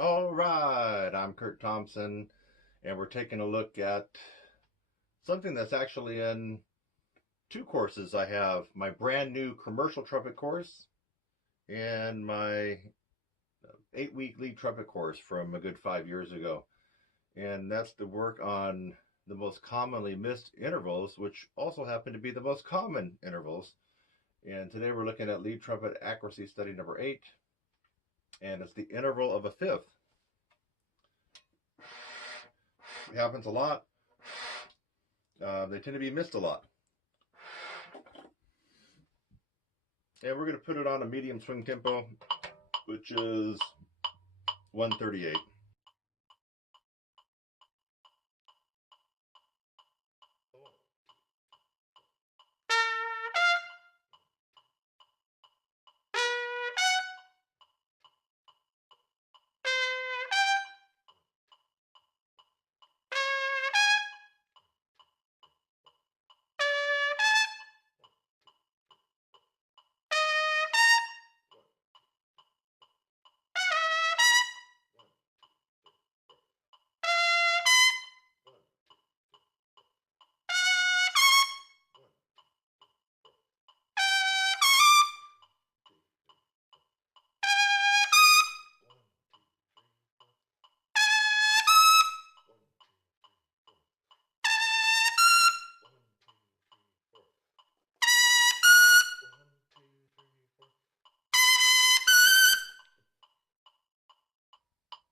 All right, I'm Kurt Thompson, and we're taking a look at something that's actually in two courses. I have my brand new commercial trumpet course and my 8-week lead trumpet course from a good 5 years ago. And that's the work on the most commonly missed intervals, which also happen to be the most common intervals. And today we're looking at lead trumpet accuracy study number 8, and it's the interval of a fifth. It happens a lot. They tend to be missed a lot. And we're going to put it on a medium swing tempo, which is 138.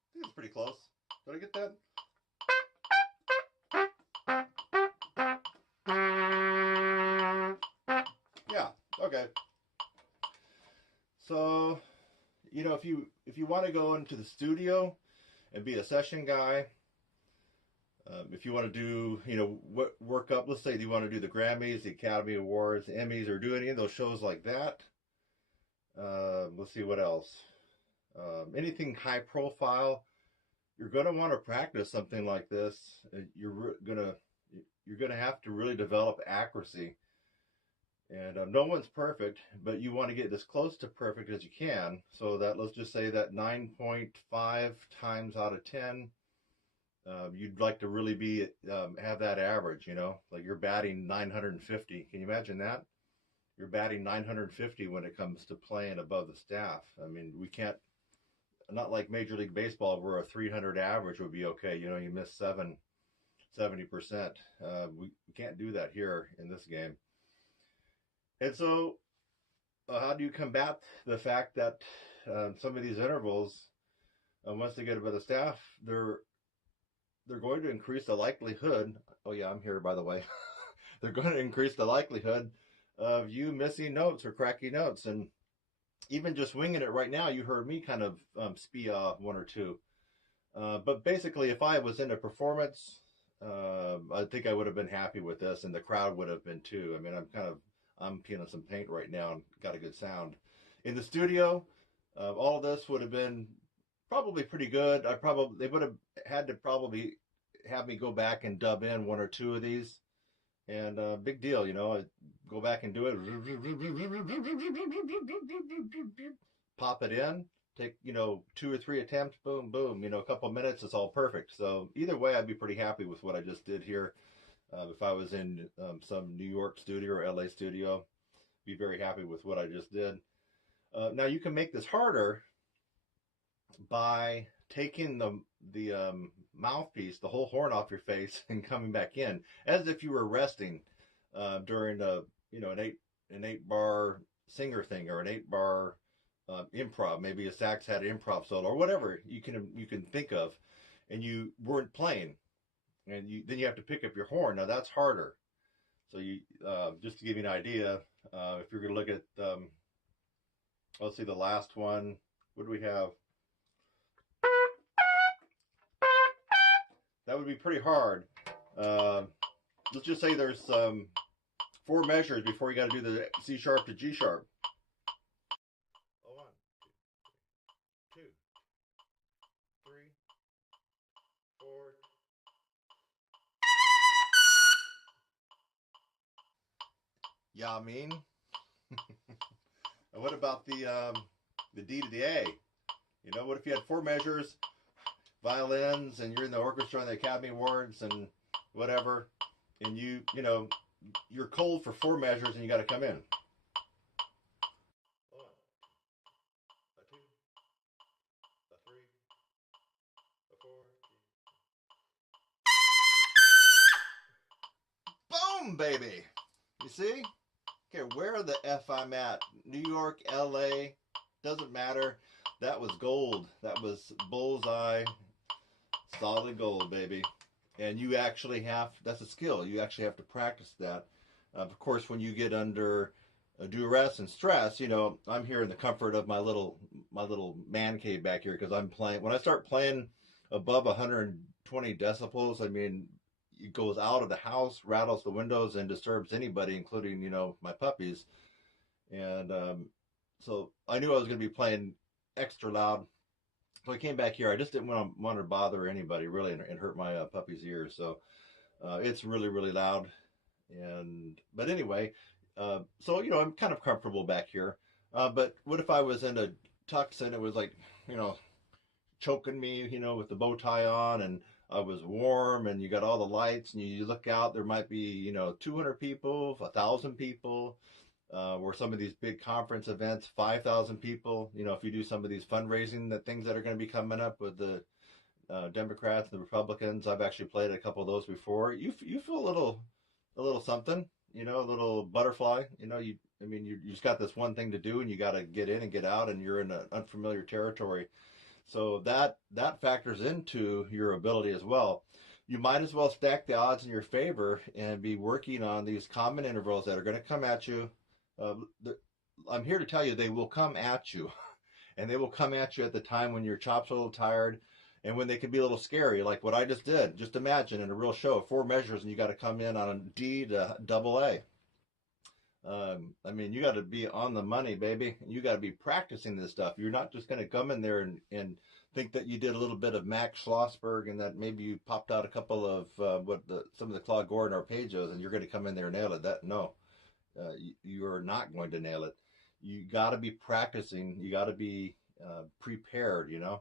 I think it's pretty close. Did I get that? Yeah, okay. So, if you want to go into the studio and be a session guy, if you want to do, work up, let's say you want to do the Grammys, the Academy Awards, the Emmys, or do any of those shows like that. Let's see what else. Anything high profile, you're going to want to practice something like this. You're gonna have to really develop accuracy. And no one's perfect, but you want to get as close to perfect as you can. So that, let's just say that 9.5 times out of 10, you'd like to really be have that average. Like you're batting 950. Can you imagine that? You're batting 950 when it comes to playing above the staff. I mean, we can't. Not like Major League Baseball where a 300 average would be okay. You miss 70%. We can't do that here in this game. And so, how do you combat the fact that some of these intervals, once they get above the staff, they're going to increase the likelihood. Oh yeah, I'm here by the way. They're going to increase the likelihood of you missing notes or cracking notes. And even just winging it right now, you heard me kind of spee off one or two. But basically, if I was in a performance, I think I would have been happy with this, and the crowd would have been too. I mean, I'm peeling some paint right now and got a good sound. In the studio, all of this would have been probably pretty good. They would have had to probably have me go back and dub in one or two of these. And big deal, I go back and do it. Pop it in, take, 2 or 3 attempts, boom, boom, a couple minutes, it's all perfect. So either way, I'd be pretty happy with what I just did here. If I was in some New York studio or LA studio, be very happy with what I just did. Now you can make this harder by taking the mouthpiece, the whole horn off your face, and coming back in as if you were resting during an 8-bar singer thing or an 8-bar improv. Maybe a sax had an improv solo or whatever you can think of, and you weren't playing, and then you have to pick up your horn. Now that's harder. So you just to give you an idea, if you're going to look at let's see the last one. What do we have? That would be pretty hard. Let's just say there's 4 measures before you got to do the C sharp to G sharp. 1, 2, 3, 4. Yeah, I mean. And what about the D to the A? What if you had 4 measures, violins and you're in the orchestra and the Academy Awards and whatever, and you know, you're cold for 4 measures and you got to come in. 1, a 2, a 3, a 4. Boom, baby. You see? Okay, where the F I'm at, New York, LA, doesn't matter. That was gold. That was bullseye, solid gold, baby. And you actually have, that's a skill. You actually have to practice that. Of course, when you get under duress and stress, you know, I'm here in the comfort of my little man cave back here because I'm playing. When I start playing above 120 decibels, I mean, it goes out of the house, rattles the windows, and disturbs anybody, including, you know, my puppies. And so I knew I was going to be playing extra loud. So I came back here. I just didn't want to bother anybody really and hurt my puppy's ears. So it's really, really loud. But anyway, so, you know, I'm kind of comfortable back here. But what if I was in a tux and it was like, you know, choking me, you know, with the bow tie on, and I was warm, and you got all the lights, and you look out, there might be, you know, 200 people, 1,000 people. Or some of these big conference events, 5,000 people. You know, if you do some of these fundraising things that are going to be coming up with the Democrats and the Republicans, I've actually played a couple of those before. You feel a little something, you know, a little butterfly. You know, you just got this one thing to do, and you got to get in and get out, and you're in an unfamiliar territory. So that factors into your ability as well. You might as well stack the odds in your favor and be working on these common intervals that are going to come at you. I'm here to tell you they will come at you, and they will come at you at the time when your chop's a little tired and when they can be a little scary, like what I just did. Just imagine in a real show, 4 measures, and you got to come in on a D to double A. I mean, you got to be on the money, baby. You got to be practicing this stuff. You're not just going to come in there and think that you did a little bit of Max Schlossberg and that maybe you popped out a couple of some of the Claude Gordon arpeggios and you're going to come in there and nail it. No. You are not going to nail it. You got to be practicing. You got to be prepared, you know.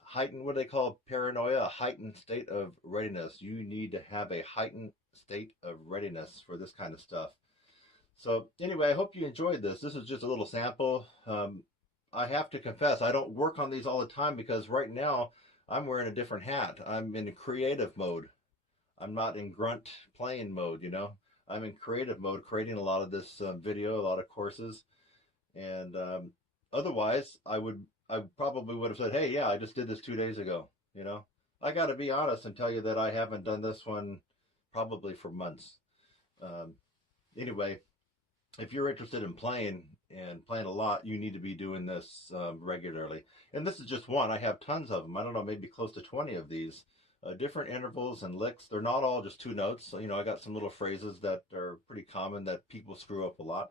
Heightened, what do they call paranoia? A heightened state of readiness. You need to have a heightened state of readiness for this kind of stuff. So anyway, I hope you enjoyed this. This is just a little sample. I have to confess, I don't work on these all the time because right now I'm wearing a different hat. I'm in creative mode. I'm not in grunt playing mode, you know. I'm in creative mode, creating a lot of this video, a lot of courses, and otherwise, I probably would have said, "Hey, yeah, I just did this 2 days ago." You know, I got to be honest and tell you that I haven't done this one probably for months. Anyway, if you're interested in playing and playing a lot, you need to be doing this regularly. And this is just one. I have tons of them. I don't know, maybe close to 20 of these. Different intervals and licks. They're not all just 2 notes. So, you know, I got some little phrases that are pretty common that people screw up a lot.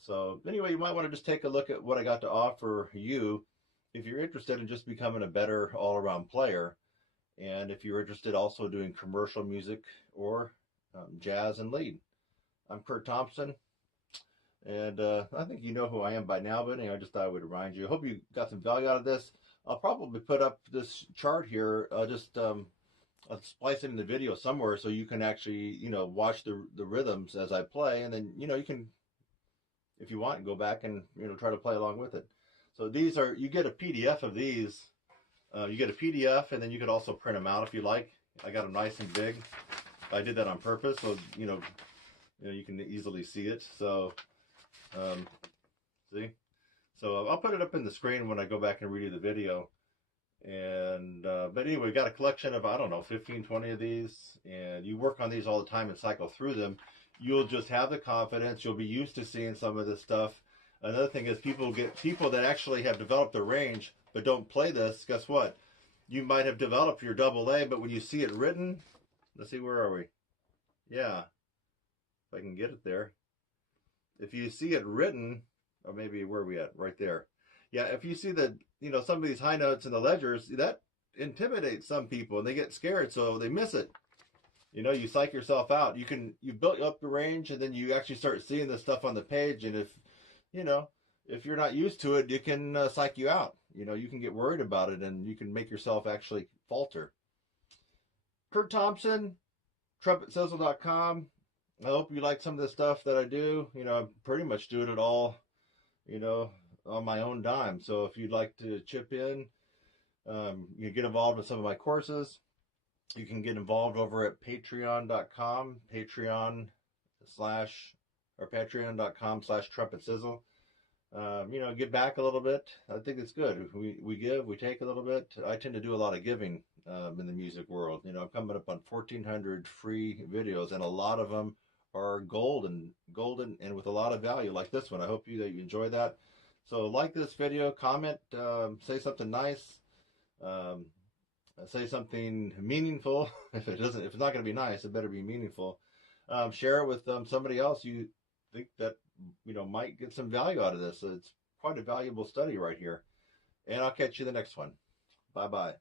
So anyway, you might want to just take a look at what I got to offer you if you're interested in just becoming a better all-around player. And if you're interested also doing commercial music or jazz and lead. I'm Kurt Thompson. And I think you know who I am by now, but anyway, I just thought I would remind you. I hope you got some value out of this. I'll probably put up this chart here. I'll splice it in the video somewhere so you can actually, you know, watch the rhythms as I play, and then, you know, you can, if you want, go back and, you know, try to play along with it. So these are, you get a PDF of these. You get a PDF, and then you could also print them out if you like. I got them nice and big. I did that on purpose, so you know you can easily see it. So, see. So I'll put it up in the screen when I go back and redo the video. And but anyway, we've got a collection of, I don't know, 15, 20 of these, and you work on these all the time and cycle through them. You'll just have the confidence. You'll be used to seeing some of this stuff. Another thing is people that actually have developed their range but don't play this. Guess what? You might have developed your double A, but when you see it written, let's see, where are we? Yeah, if I can get it there. If you see it written, or maybe where are we at? Right there. Yeah, if you see that, you know, some of these high notes in the ledgers, that intimidates some people and they get scared, so they miss it. You know, you psych yourself out. You built up the range, and then you actually start seeing this stuff on the page, and if, you know, if you're not used to it, you can psych you out. you know, you can get worried about it and you can make yourself actually falter. Kurt Thompson, TrumpetSizzle.com. I hope you like some of the stuff that I do. You know, I'm pretty much doing it all, you know, on my own dime. So if you'd like to chip in, you get involved with some of my courses. You can get involved over at patreon.com, patreon.com/TrumpetSizzle. You know, give back a little bit. I think it's good. We give, we take a little bit. I tend to do a lot of giving in the music world. You know, I'm coming up on 1,400 free videos, and a lot of them are golden and with a lot of value, like this one. I hope that you enjoy that. So like this video, comment, say something nice, say something meaningful. If it's not going to be nice, it better be meaningful. Share it with somebody else you think that, you know, might get some value out of this. So it's quite a valuable study right here. And I'll catch you the next one. Bye-bye.